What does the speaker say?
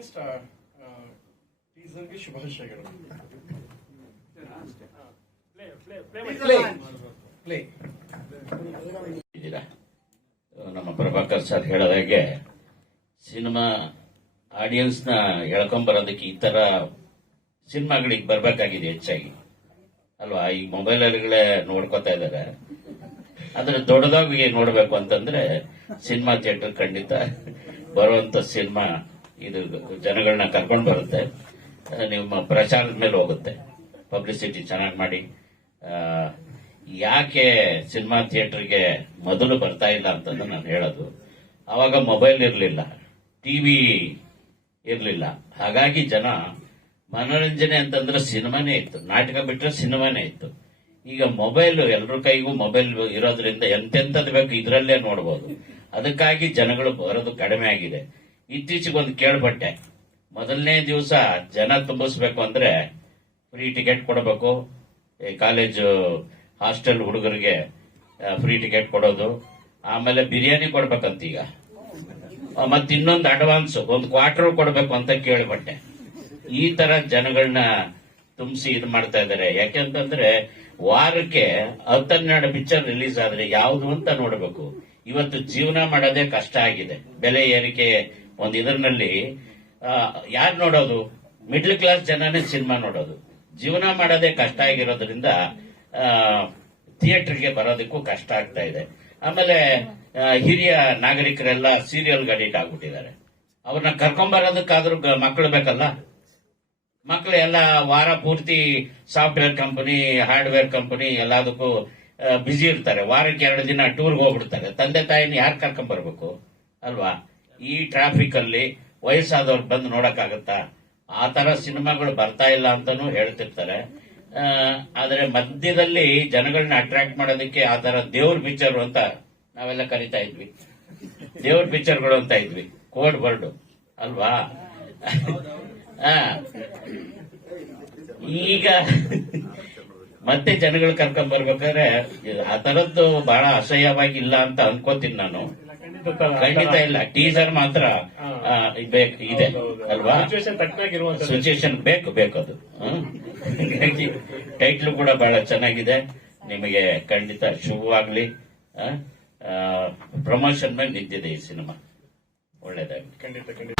Request ಟೀಸರ್ಗೆ ಶುಭಾಶಯಗಳು. ಪ್ಲೇ ಇದ್ದೀರಾ? ನಮ್ಮ ಪ್ರಭಾಕರ್ ಸರ್ ಹೇಳೋದಾಗೆ ಸಿನಿಮಾ ಆಡಿಯನ್ಸ್ನ ಎಳ್ಕೊಂಬರೋದಕ್ಕೆ ಈ ತರ ಸಿನಿಮಾಗಳಿಗೆ ಬರಬೇಕಾಗಿದೆ ಹೆಚ್ಚಾಗಿ. ಅಲ್ವಾ? ಈ ಮೊಬೈಲ್ಗಳೇ ನೋಡ್ಕೋತಾ ಇದ್ದಾರೆ. ಆದ್ರೆ ದೊಡ್ಡದಾಗಿ ನೋಡ್ಬೇಕು ಅಂತಂದ್ರೆ ಸಿನಿಮಾ ಥಿಯೇಟರ್ ಖಂಡಿತ ಬರುವಂತ ಸಿನಿಮಾ ಇದು ಜನಗಳನ್ನ ಕರ್ಕೊಂಡು ಬರುತ್ತೆ. ನಿಮ್ಮ ಪ್ರಚಾರದ ಮೇಲೆ ಹೋಗುತ್ತೆ. ಪಬ್ಲಿಸಿಟಿ ಚೆನ್ನಾಗಿ ಮಾಡಿ. ಯಾಕೆ ಸಿನಿಮಾ ಥಿಯೇಟರ್ಗೆ ಮೊದಲು ಬರ್ತಾ ಇಲ್ಲ ಅಂತಂದು ನಾನು ಹೇಳೋದು. ಅವಾಗ ಮೊಬೈಲ್ ಇರಲಿಲ್ಲ. ಟಿವಿ ಇರಲಿಲ್ಲ. ಹಾಗಾಗಿ ಜನ ಮನೋರಂಜನೆ ಅಂತಂದ್ರೆ ಸಿನಿಮಾನೇ ಇತ್ತು. ನಾಟಕ ಬಿಟ್ಟರೆ ಸಿನಿಮಾನೇ ಇತ್ತು. ಈಗ ಮೊಬೈಲ್ ಎಲ್ಲರ ಕೈಗೂ ಮೊಬೈಲ್ ಇರೋದ್ರಿಂದ ಎಂತೆಂಥದ್ದು ಬೇಕು ಇದರಲ್ಲೇ ನೋಡಬಹುದು ಅದಕ್ಕಾಗಿ ಜನಗಳು ಬರೋದು ಕಡಿಮೆ ಆಗಿದೆ. ಇತ್ತೀಚೆಗೆ ಕೇಳ್ಬಟ್ಟೆ ಮೊದಲನೇ ದಿವಸ ಜನ ತುಂಬಿಸ್ಬೇಕು ಅಂದ್ರೆ ಫ್ರೀ ಟಿಕೆಟ್ ಕೊಡಬೇಕು. ಈ ಕಾಲೇಜು ಹಾಸ್ಟೆಲ್ ಹುಡುಗರಿಗೆ ಫ್ರೀ ಟಿಕೆಟ್ ಕೊಡೋದು. ಆಮೇಲೆ ಬಿರಿಯಾನಿ ಕೊಡ್ಬೇಕಂತ ಈಗ ಮತ್ತೆ ಇನ್ನೊಂದು ಅಡ್ವಾನ್ಸ್ ಒಂದು ಕ್ವಾರ್ಟರ್ ಕೊಡಬೇಕು ಅಂತ ಕೇಳ್ಬಟ್ಟೆ ಈ ತರ ಜನಗಳನ್ನ ತುಂಬಿಸಿ ಇದು ಮಾಡ್ತಾ ಇದ್ದಾರೆ. ಯಾಕೆಂತಂದ್ರೆ ವಾರಕ್ಕೆ ಹತ್ತನ್ನೆರಡು ಪಿಕ್ಚರ್ ರಿಲೀಸ್ ಆದ್ರೆ ಯಾವುದು ಅಂತ ನೋಡಬೇಕು. ಇವತ್ತು ಜೀವನ ಮಾಡೋದೇ ಕಷ್ಟ ಆಗಿದೆ. ಬೆಲೆ ಏರಿಕೆ ಒಂದು ಇದರಲ್ಲಿ ಯಾರು ನೋಡೋದು? ಮಿಡ್ಲ್ ಕ್ಲಾಸ್ ಜನನೇ ಸಿನಿಮಾ ನೋಡೋದು. ಜೀವನ ಮಾಡೋದೇ ಕಷ್ಟ ಆಗಿರೋದ್ರಿಂದ ಥಿಯೇಟರ್ಗೆ ಬರೋದಕ್ಕೂ ಕಷ್ಟ ಆಗ್ತಾ ಇದೆ. ಆಮೇಲೆ ಹಿರಿಯ ನಾಗರಿಕರೆಲ್ಲ ಸೀರಿಯಲ್ ಗಡಿಟ್ ಆಗ್ಬಿಟ್ಟಿದ್ದಾರೆ. ಅವ್ರನ್ನ ಕರ್ಕೊಂಬರೋದಕ್ಕಾದ್ರೂ ಮಕ್ಕಳು ಬೇಕಲ್ಲ? ಮಕ್ಕಳು ಎಲ್ಲ ವಾರ ಪೂರ್ತಿ ಸಾಫ್ಟ್ವೇರ್ ಕಂಪನಿ ಹಾರ್ಡ್ವೇರ್ ಕಂಪನಿ ಎಲ್ಲದಕ್ಕೂ ಬ್ಯುಸಿ ಇರ್ತಾರೆ. ವಾರಕ್ಕೆ ಎರಡು ದಿನ ಟೂರ್ಗೆ ಹೋಗ್ಬಿಡ್ತಾರೆ. ತಂದೆ ತಾಯಿನ ಯಾರು ಕರ್ಕೊಂಬರ್ಬೇಕು ಅಲ್ವಾ? ಈ ಟ್ರಾಫಿಕ್ ಅಲ್ಲಿ ವಯಸ್ಸಾದವ್ರು ಬಂದು ನೋಡಕ್ಕಾಗತ್ತಾ? ಆ ತರ ಸಿನಿಮಾಗಳು ಬರ್ತಾ ಇಲ್ಲ ಅಂತಾನು ಹೇಳ್ತಿರ್ತಾರೆ. ಆದರೆ ಮಧ್ಯದಲ್ಲಿ ಜನಗಳನ್ನ ಅಟ್ರಾಕ್ಟ್ ಮಾಡೋದಕ್ಕೆ ಆ ತರ ದೇವ್ರ ಪಿಕ್ಚರ್ ಅಂತ ನಾವೆಲ್ಲ ಕರಿತಾ ಇದ್ವಿ. ದೇವ್ರ ಪಿಕ್ಚರ್ಗಳು ಅಂತ ಇದ್ವಿ. ಕೋಡ್ ವರ್ಡ್ ಅಲ್ವಾ. ಈಗ ಮತ್ತೆ ಜನಗಳು ಕರ್ಕೊಂಡ್ ಬರ್ಬೇಕಾದ್ರೆ ಆ ತರದ್ದು ಬಹಳ ಅಸಹ್ಯವಾಗಿ ಇಲ್ಲ ಅಂತ ಅನ್ಕೋತೀನಿ ನಾನು. ಖಂಡಿತ ಇಲ್ಲ. ಟೀಸರ್ ಮಾತ್ರ ಇದೆ ಅಲ್ವಾ? ಸಿಚುಯೇಷನ್ ಬೇಕು ಬೇಕು ಅದು. ಟೈಟ್ಲು ಕೂಡ ಬಹಳ ಚೆನ್ನಾಗಿದೆ. ನಿಮಗೆ ಖಂಡಿತ ಶುಭವಾಗ್ಲಿ. ಪ್ರಮೋಷನ್ ಮೇಲೆ ನಿಂತಿದೆ ಈ ಸಿನಿಮಾ. ಒಳ್ಳೇದಾಗ್ಲಿ. ಖಂಡಿತ ಖಂಡಿತ.